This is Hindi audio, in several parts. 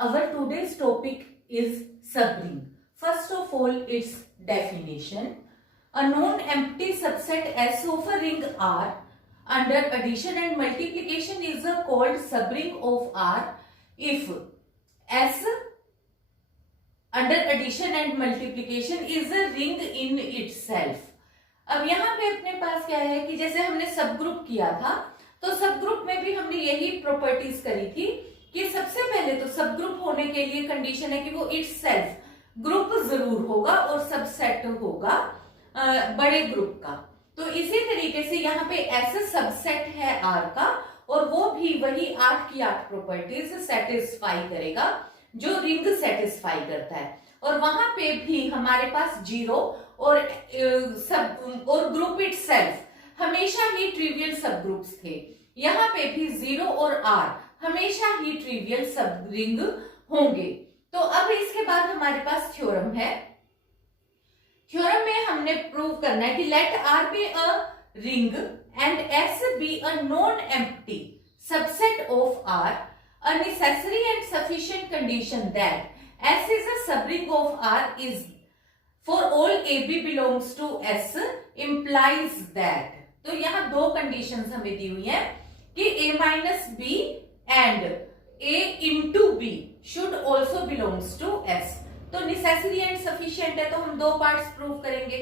Our today's topic is subring. First of all, its definition. A non-empty subset S of a ring R under addition and multiplication is called subring of R if S under addition and multiplication is a ring in itself. अब यहाँ पे अपने पास क्या है कि जैसे हमने सब ग्रुप किया था, तो सब ग्रुप में भी हमने यही प्रॉपर्टीज करी थी कि सबसे पहले तो सब ग्रुप होने के लिए कंडीशन है कि वो इटसेल्फ ग्रुप जरूर होगा और सबसेट होगा बड़े ग्रुप का। तो इसी तरीके से यहाँ पे ऐसे सबसेट है आर का और वो भी वही 8 की 8 प्रॉपर्टीज सेटिस्फाई करेगा जो रिंग सेटिस्फाई करता है। और वहां पे भी हमारे पास जीरो और ग्रुप इटसेल्फ हमेशा ही ट्रिवियल सब ग्रुप्स थे। यहाँ पे भी जीरो और आर हमेशा ही ट्रिवियल सब रिंग होंगे। तो अब इसके बाद हमारे पास थ्योरम है। थ्योरम में हमने प्रूव करना है कि let R be a ring and S be a non empty subset of R, a necessary and sufficient condition that S is a subring of R is for all AB belongs to S implies that। तो यहाँ दो कंडीशंस हमें दी हुई है कि A minus B and A into B should also belongs to S। तो नेसेसरी एंड सफिशिएंट है, तो हम दो पार्ट्स प्रूव करेंगे।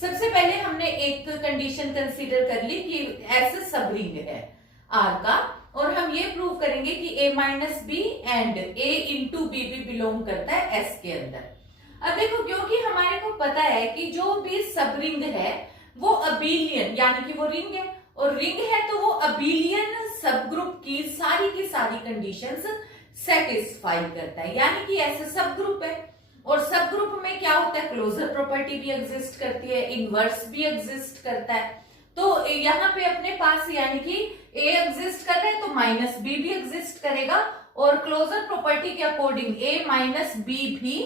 सबसे पहले हमने एक कंडीशन कंसीडर कर ली कि S सबरिंग है R का, और हम ये प्रूव करेंगे कि A minus B and A into B भी बिलोंग करता है S के अंदर। अब देखो, क्योंकि हमारे को पता है कि जो भी सब रिंग है वो अबीलियन यानी कि वो रिंग है, और रिंग है तो वो अबीलियन सब ग्रुप की सारी कंडीशंस सेटिस्फाई करता है, यानी कि ऐसे सब ग्रुप है। और सब ग्रुप में क्या होता है, क्लोजर प्रॉपर्टी भी एग्जिस्ट करती है, इनवर्स भी एग्जिस्ट करता है। तो यहाँ पे अपने पास यानी कि A एग्जिस्ट कर रहा है तो माइनस बी भी एग्जिस्ट करेगा, और क्लोजर प्रॉपर्टी के अकॉर्डिंग A माइनस बी भी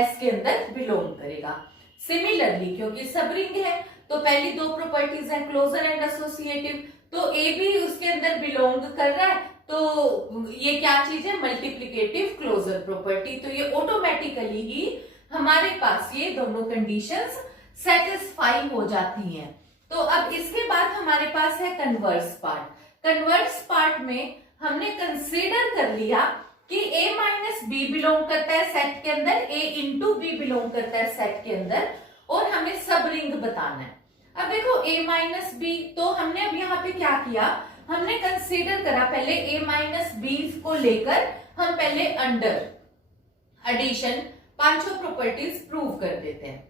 S के अंदर बिलोंग करेगा। सिमिलरली क्योंकि सब रिंग है तो पहली दो प्रॉपर्टीज हैं क्लोजर एंड एसोसिएटिव, तो A भी उसके अंदर बिलोंग कर रहा है, तो ये क्या चीज है, मल्टीप्लिकेटिव क्लोजर प्रॉपर्टी। तो ये ऑटोमेटिकली ही हमारे पास ये दोनों कंडीशंस सेटिस्फाई हो जाती हैं। तो अब इसके बाद हमारे पास है कन्वर्स पार्ट। कन्वर्स पार्ट में हमने कंसीडर कर लिया कि A माइनस बी बिलोंग करता है सेट के अंदर, A इंटू बी बिलोंग करता है सेट के अंदर, और हमें सब रिंग बताना है। अब देखो A माइनस बी, तो हमने अब यहाँ पे क्या किया, हमने कंसीडर करा पहले A माइनस बी को लेकर हम पहले अंडर एडिशन पांचों प्रॉपर्टीज प्रूव कर देते हैं।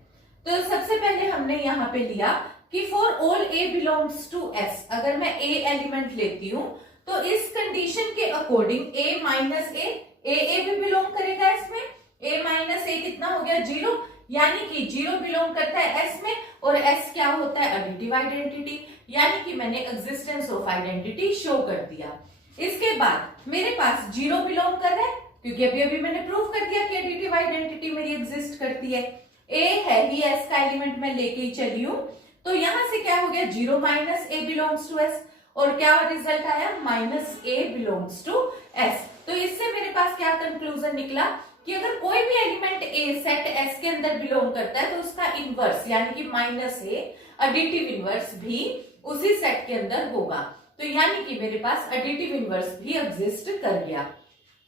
तो सबसे पहले हमने यहाँ पे लिया कि for all A belongs to S, अगर मैं A एलिमेंट लेती हूं तो इस कंडीशन के अकॉर्डिंग A माइनस A भी बिलोंग करेगा इसमें। A माइनस A कितना हो गया, जीरो, यानी कि जीरो बिलोंग करता है S में, और S क्या होता है, एडिटिव आइडेंटिटी, यानी कि मैंने एग्जिस्टेंस ऑफ आइडेंटिटी शो कर दिया। इसके बाद मेरे पास जीरो बिलोंग कर रहा है क्योंकि अभी अभी मैंने प्रूव कर दिया कि एडिटिव आइडेंटिटी मेरी एग्जिस्ट करती है। A है ही S का एलिमेंट मैं लेके ही चली हूं, तो यहां से क्या हो गया, zero minus A belongs to S, और क्या रिजल्ट आया, minus A belongs to S। तो इससे मेरे पास क्या कंक्लूजन निकला कि अगर कोई भी एलिमेंट A सेट S के अंदर बिलोंग करता है तो उसका इनवर्स यानी कि माइनस A एडिटिव इनवर्स भी उसी सेट के अंदर होगा। तो यानी कि मेरे पास एडिटिव इनवर्स भी एग्जिस्ट कर गया।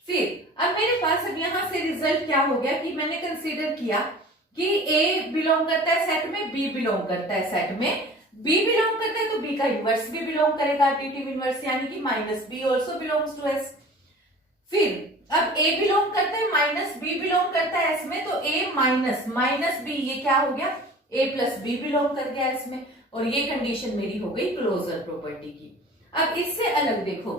फिर अब मेरे पास अब यहां से रिजल्ट क्या हो गया कि मैंने कंसीडर किया कि A बिलोंग करता है सेट में, B बिलोंग करता है सेट में, B बिलोंग करता है तो B का इनवर्स भी बिलोंग करेगा, एडिटिव इनवर्स, यानी कि minus B also belongs to S। फिर अब A बिलोंग करता है, माइनस B बिलोंग करता है S में, तो A माइनस B ये क्या हो गया, A प्लस B बिलोंग कर गया S में, और ये कंडीशन मेरी हो गई क्लोजर प्रॉपर्टी की। अब इससे अलग देखो,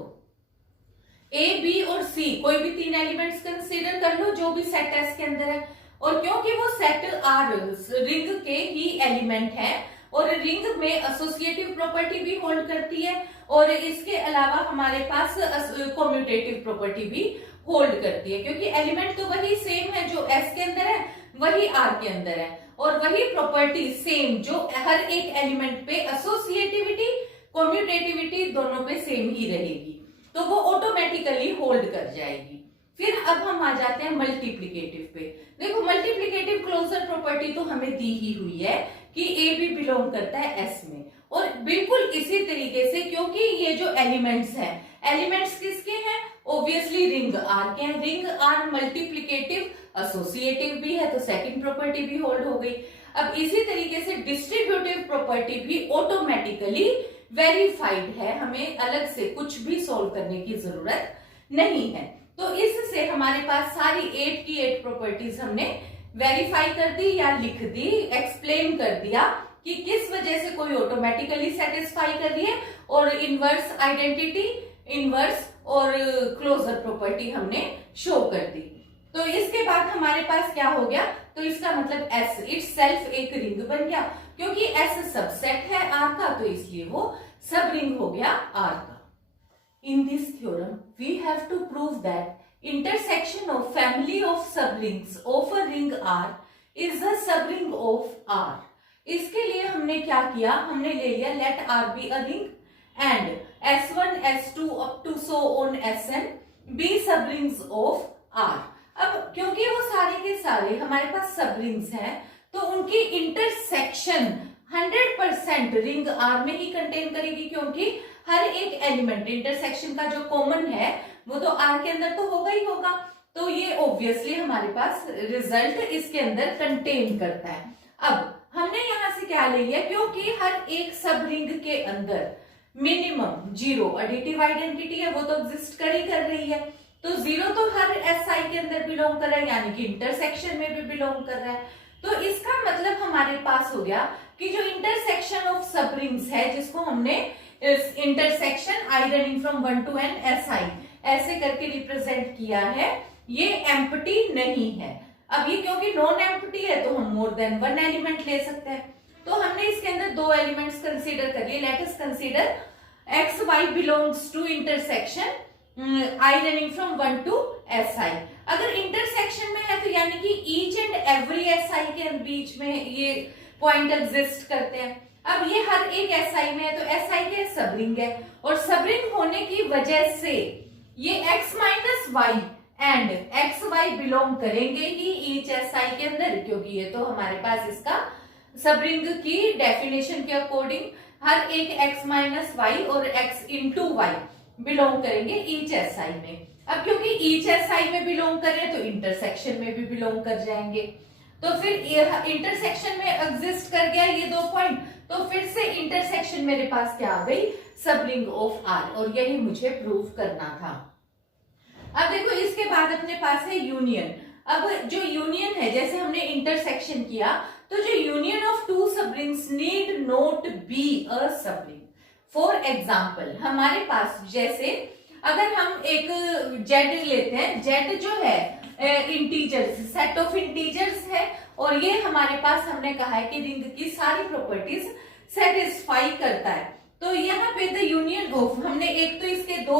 A B और C कोई भी तीन एलिमेंट्स कंसीडर कर लो जो भी सेट S के अंदर है, और क्योंकि वो सेट आर रिंग के ही एलिमेंट है और रिंग में एसोसिएटिव प्रॉपर्टी भी होल्ड करती है, और इसके अलावा हमारे पास कम्यूटेटिव प्रॉपर्टी भी होल्ड करती है, क्योंकि एलिमेंट तो वही सेम है जो S के अंदर है वही R के अंदर है, और वही प्रॉपर्टी सेम जो हर एक एलिमेंट पे एसोसिएटिविटी कम्यूटेटिविटी दोनों पे सेम ही रहेगी, तो वो ऑटोमेटिकली होल्ड कर जाएगी। फिर अब हम आ जाते हैं मल्टीप्लिकेटिव पे। देखो मल्टीप्लिकेटिव क्लोजर प्रॉपर्टी तो हमें दी ही हुई है कि ए भी बिलोंग करता है एस में, और बिल्कुल इसी तरीके से क्योंकि ये जो एलिमेंट्स हैं, एलिमेंट्स किसके हैं, ऑब्वियसली रिंग आर के हैं। रिंग आर मल्टीप्लिकेटिव एसोसिएटिव भी है, तो सेकंड प्रॉपर्टी भी होल्ड हो गई। अब इसी तरीके से डिस्ट्रीब्यूटिव प्रॉपर्टी भी ऑटोमेटिकली वेरीफाइड है, हमें अलग से कुछ भी सोल्व करने की जरूरत नहीं है। तो इससे हमारे पास सारी 8 की 8 प्रॉपर्टीज हमने वेरीफाई कर दी या लिख दी, एक्सप्लेन कर दिया कि किस वजह से कोई ऑटोमेटिकली सेटिस्फाई कर रही है, और इनवर्स आइडेंटिटी, इनवर्स और क्लोजर प्रॉपर्टी हमने शो कर दी। तो इसके बाद हमारे पास क्या हो गया, तो इसका मतलब S इटसेल्फ एक रिंग बन गया, क्योंकि S सबसेट है R का, तो इसलिए वो सब रिंग हो गया R का। In this theorem, we have to prove that intersection of family of subrings of a ring R is the subring of R. इसके लिए हमने क्या किया, हमने ले लिया let R be a ring and S1, S2 up to so on Sn be subrings of R. अब क्योंकि वो सारे के सारे हमारे पास सबरिंग्स हैं, तो उनकी इंटरसेक्शन 100% रिंग R में ही कंटेन करेगी, क्योंकि हर एक एलिमेंट इंटरसेक्शन का जो कॉमन है वो तो R के अंदर तो होगा ही होगा, तो ये ऑब्वियसली हमारे पास रिजल्ट इसके अंदर कंटेन करता है। अब हमने यहां से क्या ले लिया, क्योंकि हर एक सब रिंग के अंदर मिनिमम 0 एडिटिव आइडेंटिटी है, वो तो एग्जिस्ट कर ही कर रही है, तो 0 तो हर SI के अंदर बिलोंग कर रहा है, यानी कि इंटरसेक्शन में भी बिलोंग कर रहा है। तो इसका मतलब हमारे पास हो गया कि जो इंटरसेक्शन ऑफ सब रिंग्स है, जिसको हमने intersection I running from 1 to n SI ऐसे करके रिप्रेजेंट किया है, ये एम्प्टी नहीं है। अब ये क्योंकि नॉन एम्प्टी है, तो हम मोर देन 1 एलिमेंट ले सकते हैं, तो हमने इसके अंदर 2 एलिमेंट्स कंसीडर कर लिए। Let us consider XY belongs to intersection I running from 1 to SI। अगर इंटरसेक्शन में है तो यानी कि ईच एंड एवरी SI के बीच में ये पॉइंट एग्जिस्ट करते हैं। अब ये हर एक SI में है, तो SI के सबरिंग है, और सबरिंग होने की वजह से ये X माइनस वाई एंड XY बिलोंग करेंगे ही ईच SI के अंदर, क्योंकि ये तो हमारे पास इसका सबरिंग की डेफिनेशन के अकॉर्डिंग हर एक X माइनस वाई और X इंटू वाई बिलोंग करेंगे ईच SI में। अब क्योंकि ईच SI में बिलोंग कर रहे हैं, तो इंटरसेक्शन में भी बिलोंग कर जाएंगे, तो फिर इंटरसेक्शन में एग्जिस्ट कर गया ये 2 पॉइंट, तो फिर से इंटरसेक्शन मेरे पास क्या आ गई, सबरिंग ऑफ R, और यही मुझे प्रूव करना था। अब देखो इसके बाद अपने पास है यूनियन। अब जो यूनियन है, जैसे हमने इंटरसेक्शन किया, तो जो union of 2 subrings need not be a subring. For example हमारे पास जैसे अगर हम एक Z लेते हैं, Z जो है इंटीजर्स, सेट ऑफ इंटीजर्स है, और ये हमारे पास हमने कहा है कि रिंग की सारी प्रॉपर्टीज सेटिस्फाई करता है। तो यहाँ पे द यूनियन ऑफ, हमने एक तो इसके 2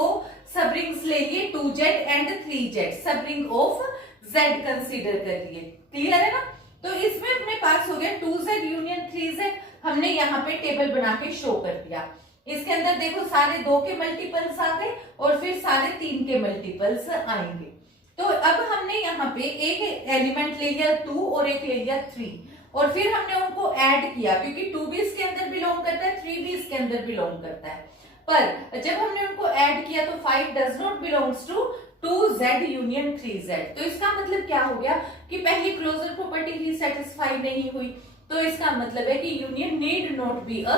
सबरिंग्स ले लिए 2Z and 3Z, subring of Z consider कर लिए, क्लियर है ना। तो इसमें अपने पास हो गया 2Z यूनियन 3Z, हमने यहाँ पे टेबल बना के शो कर दिया। इसके अंदर देखो सारे 2 के मल्टीपल्स आ गए और फिर सारे 3 के मल्टीपल्स आएंगे। तो अब हमने यहाँ पे एक एलिमेंट ले लिया 2 और एक ले लिया 3, और फिर हमने उनको ऐड किया, क्योंकि 2 भी इसके अंदर बिलोंग करता है, 3 भी इसके अंदर बिलोंग करता है। पर जब हमने उनको ऐड किया तो 5 does not belongs to 2Z union 3Z। तो इसका मतलब क्या हो गया कि पहली क्लोजर प्रॉपर्टी ही सेटिस्फाई नहीं हुई, तो इसका मतलब है कि union need not be a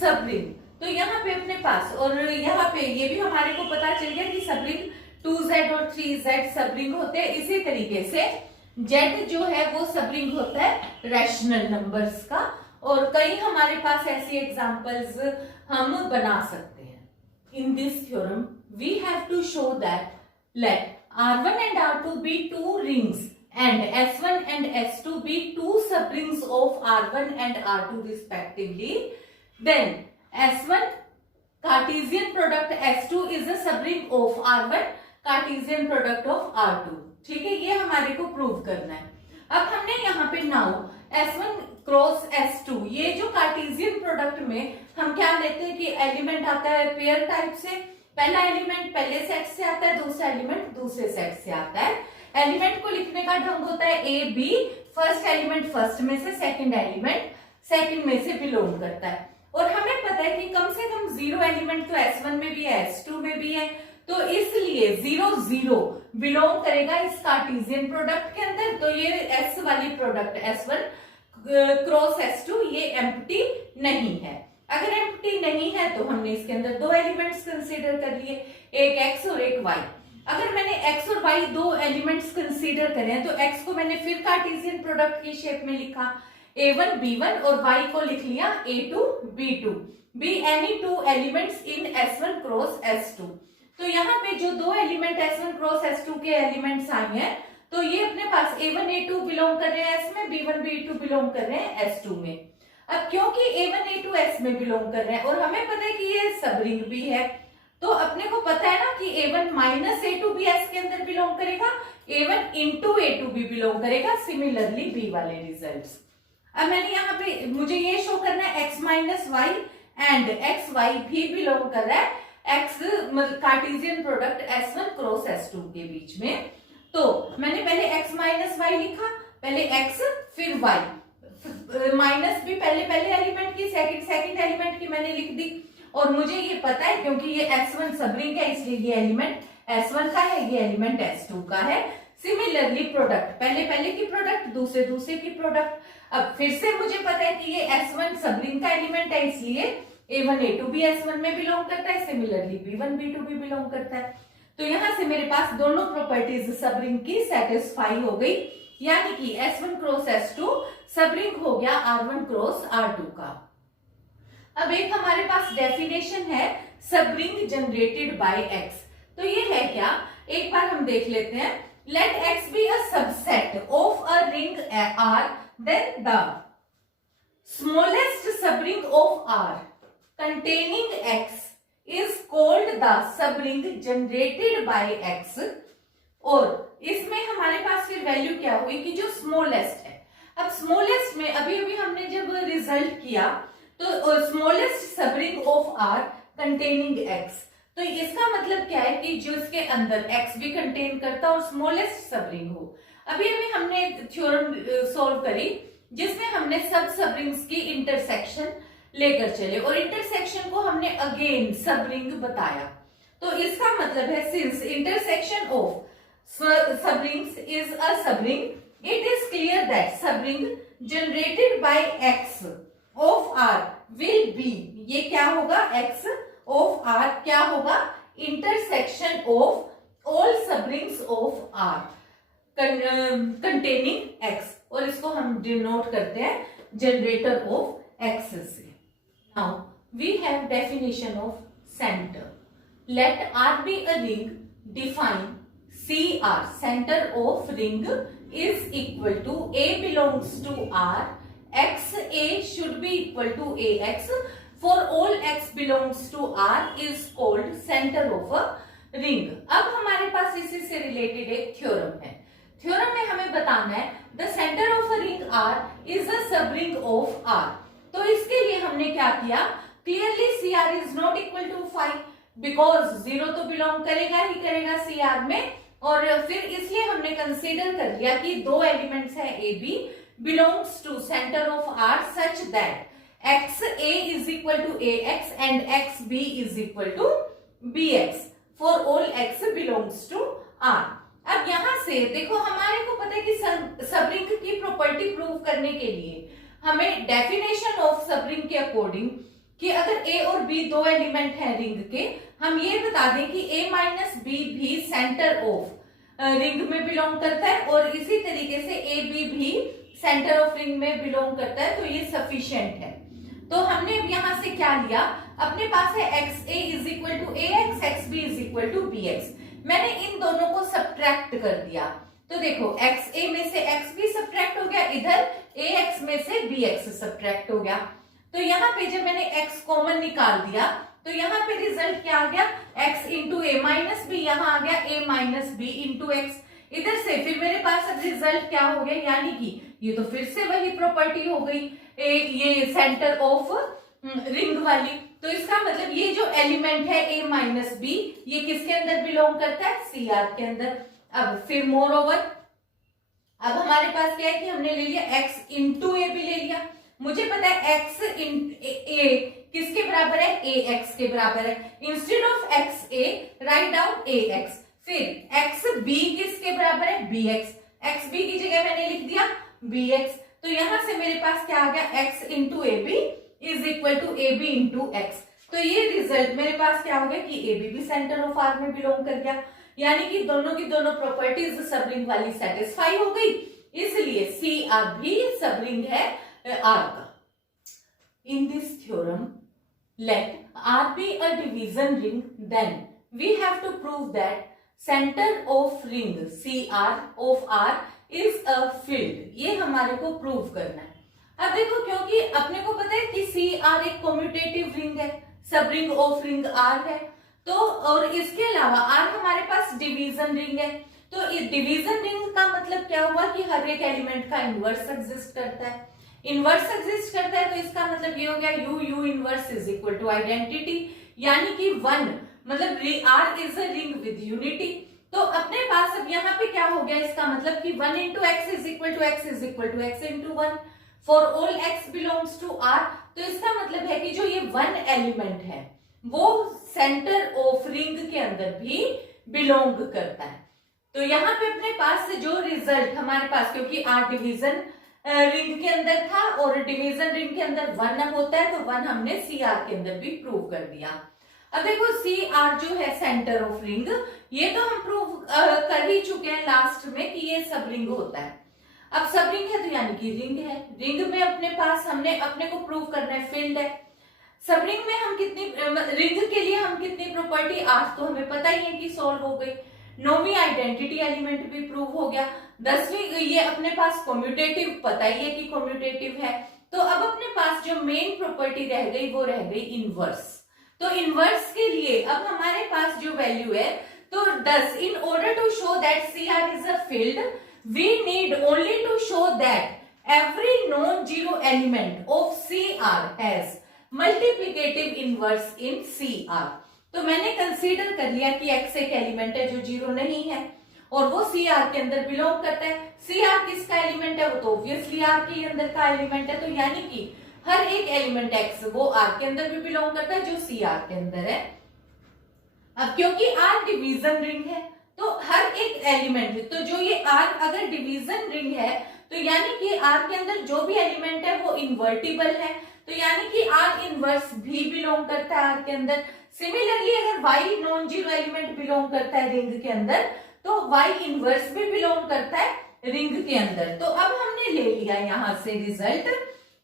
subring. तो यहाँ पे अपने पास, और यहाँ पे ये भी हमारे को पता चल गया कि सबरिंग 2Z और 3Z सबरिंग होते हैं। इसी तरीके से Z जो है वो सबरिंग होता है रैशनल नंबर्स का, और कई हमारे पास ऐसी एग्जांपल्स हम बना सकते हैं। In this theorem we have to show that let R1 and R2 be 2 rings and S1 and S2 be 2 subrings of R1 and R2 respectively, then S1 Cartesian product S2 is a subring of R1, Cartesian product of R2। ठीक है, ये हमारे को प्रूव करना है। अब हमने यहाँ पे नाउ S1 क्रॉस S2, ये जो कार्टेशियन प्रोडक्ट में हम क्या लेते हैं कि एलिमेंट आता है पेयर टाइप से, पहला एलिमेंट पहले सेट से आता है, दूसरा एलिमेंट दूसरे सेट से आता है। एलिमेंट को लिखने का ढंग होता है A B, first element first में से, सेकंड एलिमेंट सेकंड में से बिलोंग करता है। और हमें पता है कि कम से कम 0 एलिमेंट तो S1 में भी है, S2 में भी है, तो इसलिए 0 0 बिलोंग करेगा इस कार्टेशियन प्रोडक्ट के अंदर। तो ये S वाली प्रोडक्ट S1 क्रॉस S2 ये एम्प्टी नहीं है। अगर एम्प्टी नहीं है तो हमने इसके अंदर 2 एलिमेंट्स कंसीडर कर लिए, एक x और एक y। अगर मैंने x और y 2 एलिमेंट्स कंसीडर करे हैं तो x को मैंने फिर कार्टेशियन प्रोडक्ट की शेप में लिखा a1 b1 और y को लिख लिया a2 b2, be any 2 elements in S1 cross S2। तो यहाँ पे जो 2 एलिमेंट S1 क्रॉस S2 के एलिमेंट्स आए हैं तो ये अपने पास a1 a2 बिलोंग कर रहे हैं S में, b1 b2 बिलोंग कर रहे हैं S2 में। अब क्योंकि a1 a2 S में बिलोंग कर रहे हैं और हमें पता है कि ये सब रिंग भी है, तो अपने को पता है ना कि a1 माइनस a2 भी S के अंदर बिलोंग करेगा, a1 इंटू a2 भी बिलोंग करेगा। सिमिलरली b वाले रिजल्ट्स। अब मैंने यहाँ पे मुझे ये शो करना है x माइनस वाई एंड एक्स वाई भी बिलोंग कर रहा है x Cartesian product S1 cross S2 के बीच में। तो मैंने पहले x माइनस वाई लिखा, पहले x फिर y, माइनस भी पहले एलिमेंट की, सेकंड एलिमेंट की मैंने लिख दी। और मुझे ये पता है क्योंकि ये S1 सब रिंग है इसलिए ये एलिमेंट S1 का है, ये एलिमेंट S2 का है। सिमिलरली प्रोडक्ट पहले की प्रोडक्ट दूसरे की प्रोडक्ट। अब फिर से मुझे पता है कि ये S1 सब रिंग का एलिमेंट है इसलिए a1 a2 भी S1 में बिलोंग करता है, सिमिलरली b1 b2 भी बिलोंग करता है। तो यहां से मेरे पास दोनों प्रॉपर्टीज सब रिंग की सेटिस्फाई हो गई, यानी कि S1 क्रॉस S2 सब रिंग हो गया R1 क्रॉस R2 का। अब एक हमारे पास डेफिनेशन है सब रिंग जनरेटेड बाय X, तो ये है क्या, एक बार हम देख लेते हैं। Let X be a subset of a ring R, then the smallest sub ring of R containing X is called the subring generated by X। और इसमें हमारे पास फिर वैल्यू क्या हुई कि जो स्मॉलेस्ट है। अब स्मॉलेस्ट में अभी हमने जब रिजल्ट किया तो smallest subring of R containing X, तो इसका मतलब क्या है कि जो इसके अंदर X भी कंटेन करता और स्मॉलेस्ट सबरिंग हो। अभी हमने थ्योरम सॉल्व करी जिसमें हमने सब रिंग्स की इंटरसेक्शन लेकर चले और इंटरसेक्शन को हमने अगेन सब रिंग बताया। तो इसका मतलब है since intersection of sub rings is a sub ring, it is clear that sub ring generated by X of R will be, ये क्या होगा, X ऑफ R क्या होगा, intersection of all sub rings of R containing X, और इसको हम डिनोट करते हैं जनरेटर ऑफ X से। Now we have definition of center. Let R be a ring. Define CR. Center of ring is equal to A belongs to R. XA should be equal to AX. For all X belongs to R is called center of a ring. अब हमारे पास इसी से रिलेटेड एक थ्योरम है। थ्योरम में हमें बताना है the center of a ring R is a subring of R. तो इसके लिए हमने क्या किया, clearly CR is not equal to 5 because 0 तो बिलोंग करेगा ही करेगा CR में, और फिर इसलिए हमने कंसीडर कर लिया कि 2 एलिमेंट्स है AB belongs to centre of R such that XA is equal to AX and XB is equal to BX for all X belongs to R। अब यहां से देखो हमारे को पता है कि सबरिंग की प्रॉपर्टी प्रूव करने के लिए हमें डेफिनेशन ऑफ सबरिंग के अकॉर्डिंग कि अगर A और B 2 एलिमेंट हैं रिंग के, हम ये बता दें कि A माइनस B भी सेंटर ऑफ रिंग में बिलोंग करता है और इसी तरीके से AB भी सेंटर ऑफ रिंग में बिलोंग करता है, तो ये सफिशिएंट है। तो हमने यहाँ से क्या लिया, अपने पास है XA is equal to AX, XB is equal to BX। मैंने इन दोनों को सब्ट्रैक्ट कर दिया, तो देखो XA में से XB सब्ट्रैक्ट हो गया, इधर AX में से BX सब्ट्रैक्ट हो गया। तो यहाँ पे जब मैंने X कॉमन निकाल दिया तो यहाँ पे रिजल्ट क्या आ गया, X into A minus B, यहाँ आ गया A minus B into X. इधर से फिर मेरे पास रिजल्ट क्या हो गया, यानी कि ये तो फिर से वही प्रॉपर्टी हो गई ये सेंटर ऑफ रिंग वाली। तो इसका मतलब ये जो एलिमेंट है a माइनस बी, ये किसके अंदर बिलोंग करता है, सी आर के अंदर। अब फिर मोर ओवर, अब हमारे पास क्या है कि हमने ले लिया x इंटू ए भी ले लिया। मुझे पता है x इन ए किसके बराबर है, a x के बराबर है। Instead of x a write down a x, फिर x b किसके बराबर है, b x, x b की जगह मैंने लिख दिया b x। तो यहां से मेरे पास क्या आ गया, x into A B is equal to A B into X. तो ये रिजल्ट मेरे पास क्या हो गया कि ए बी भी सेंटर ऑफ आर में बिलोंग कर गया, यानी कि दोनों की दोनों प्रॉपर्टीज सब रिंग वाली सेटिस्फाई हो गई, इसलिए सी आर भी सब रिंग है आर का। In this theorem let R be a division ring, then we have to prove that centre of ring C R of R is a field. ये हमारे को प्रूव करना है। अब देखो, क्योंकि अपने को पता है कि सी आर एक कम्यूटेटिव रिंग है, सब रिंग ऑफ रिंग आर है, तो और इसके अलावा आर हमारे पास डिवीजन रिंग है। तो इस डिवीजन रिंग का मतलब क्या हुआ कि हर एक एलिमेंट का इनवर्स एग्जिस्ट करता है। इनवर्स एग्जिस्ट करता है तो इसका मतलब ये हो गया U U inverse is equal to identity, यानी कि वन, मतलब R is a ring with unity. तो अपने पास अब यहाँ पे क्या हो गया, इसका मतलब कि one into X is equal to X is equal to X into one for all X belongs to R. तो इसका मतलब है कि जो ये वन एलिमेंट है वो सेंटर ऑफ रिंग के अंदर भी बिलोंग करता है। तो यहाँ पे अपने पास जो रिजल्ट हमारे पास, क्योंकि आर डिवीजन रिंग के अंदर था और डिवीजन रिंग के अंदर वन होता है, तो वन हमने सी आर के अंदर भी प्रूव कर दिया। अब देखो सी आर जो है सेंटर ऑफ रिंग, ये तो हम प्रूव कर ही चुके हैं लास्ट में कि ये सब रिंग होता है। अब सब रिंग है तो यानी कि रिंग है, रिंग में अपने पास हमने अपने को प्रूव करना है फील्ड है। सब रिंग में हम कितनी रिंग के लिए हम कितनी प्रॉपर्टी, आज तो हमें पता ही है कि सॉल्व हो गई। नौवीं आइडेंटिटी एलिमेंट भी प्रूव हो गया। 10वीं ये अपने पास कम्यूटेटिव, पता ही है कि कम्यूटेटिव है। तो अब अपने पास जो मेन प्रॉपर्टी रह गई वो रह गई इनवर्स। तो इनवर्स के लिए अब हमारे पास जो वैल्यू है, तो 10 in order to show that C R is a field we need only to show that every non-zero element of CR has multiplicative inverse in CR। तो मैंने कंसीडर कर लिया कि x एक एलिमेंट है जो जीरो नहीं है और वो CR के अंदर बिलोंग करता है। CR किसका एलिमेंट है, वो तो ऑब्वियसली R के अंदर का एलिमेंट है। तो यानी कि हर एक एलिमेंट x वो R के अंदर भी बिलोंग करता है जो CR के अंदर है। अब क्योंकि R डिवीजन रिंग है तो हर एक एलिमेंट, तो जो ये R अगर डिवीजन रिंग है तो यानी कि R के अंदर जो भी एलिमेंट है वो इन्वर्टिबल है, तो यानी कि R इनवर्स भी बिलोंग करता है R के अंदर। सिमिलरली अगर Y non zero element belong करता है रिंग के अंदर तो Y इनवर्स भी बिलोंग करता है रिंग के अंदर। तो अब हमने ले लिया यहां से रिजल्ट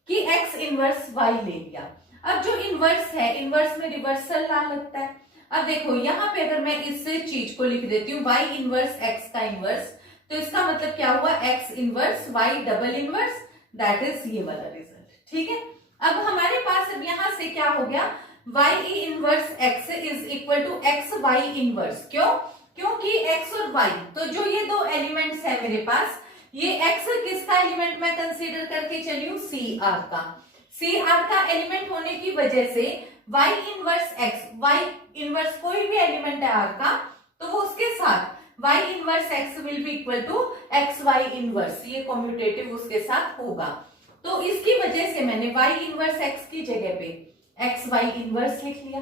कि X इनवर्स Y ले लिया। अब जो इनवर्स है, इनवर्स में रिवर्सल ला लगता है। अब देखो यहाँ पे अगर मैं इस चीज को लिख देती हूँ y इनवर्स x का इनवर्स, तो इसका मतलब क्या हुआ, x inverse y double inverse, that is ये वाला रिजल्ट। ठीक है, अब हमारे पास अब यहाँ से क्या हो गया, y inverse x is equal to x y inverse. क्यों, क्योंकि x और y, तो जो ये दो एलिमेंट्स है मेरे पास, ये x किसका एलिमेंट मैं कंसीडर करके चली हूँ, सी आर का। सी आर का एलिमेंट होने की वजह से y inverse x, y inverse कोई भी एलिमेंट है r का, तो वो उसके साथ y inverse x will be equal to X Y inverse, ये कम्यूटेटिव उसके साथ होगा। तो इसकी वजह से मैंने y इनवर्स x की जगह पे एक्स वाई इनवर्स लिख लिया,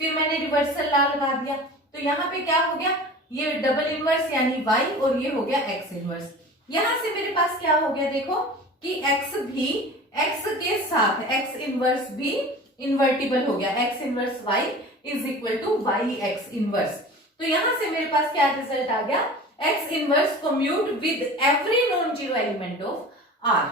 फिर मैंने रिवर्सल ला लगा दिया। तो यहाँ पे क्या हो गया, ये डबल इनवर्स यानी y और ये हो गया x इनवर्स। यहाँ से मेरे पास क्या हो गया, देखो कि x भी x के साथ x इनवर्स भी इन्वर्टिबल हो गया, x inverse y is equal to y x inverse. तो यहां से मेरे पास क्या रिजल्ट आ गया, x inverse commute with every non zero element of R।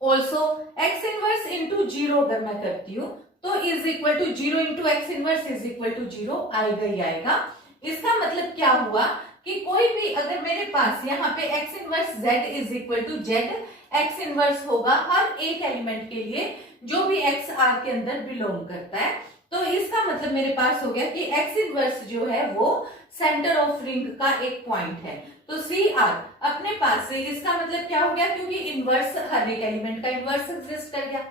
Also x inverse into zero अगर मैं करती हूँ तो is equal to zero into X inverse is equal to zero, आएगा ही आएगा। इसका मतलब क्या हुआ कि कोई भी अगर मेरे पास यहाँ पे x inverse z is equal to z x inverse होगा हर एक एलिमेंट के लिए जो भी x R के अंदर बिलोंग करता है, तो इसका मतलब मेरे पास हो गया कि x इनवर्स जो है वो सेंटर ऑफ रिंग का एक पॉइंट है। तो सी आर अपने पास से, इसका मतलब क्या हो गया, क्योंकि इनवर्स हर एक एलिमेंट का इनवर्स एग्जिस्ट कर गया,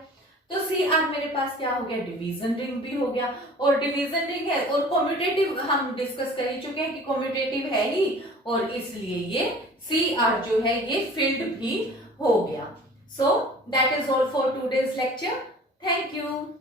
तो सी आर मेरे पास क्या हो गया, डिवीजन रिंग भी हो गया, और डिवीजन रिंग है और कॉम्यूटेटिव हम डिस्कस कर ही चुके हैं कि कॉम्यूटेटिव है ही, और इसलिए ये सी आर जो है ये फिल्ड भी हो गया. So that is all for today's lecture. Thank you.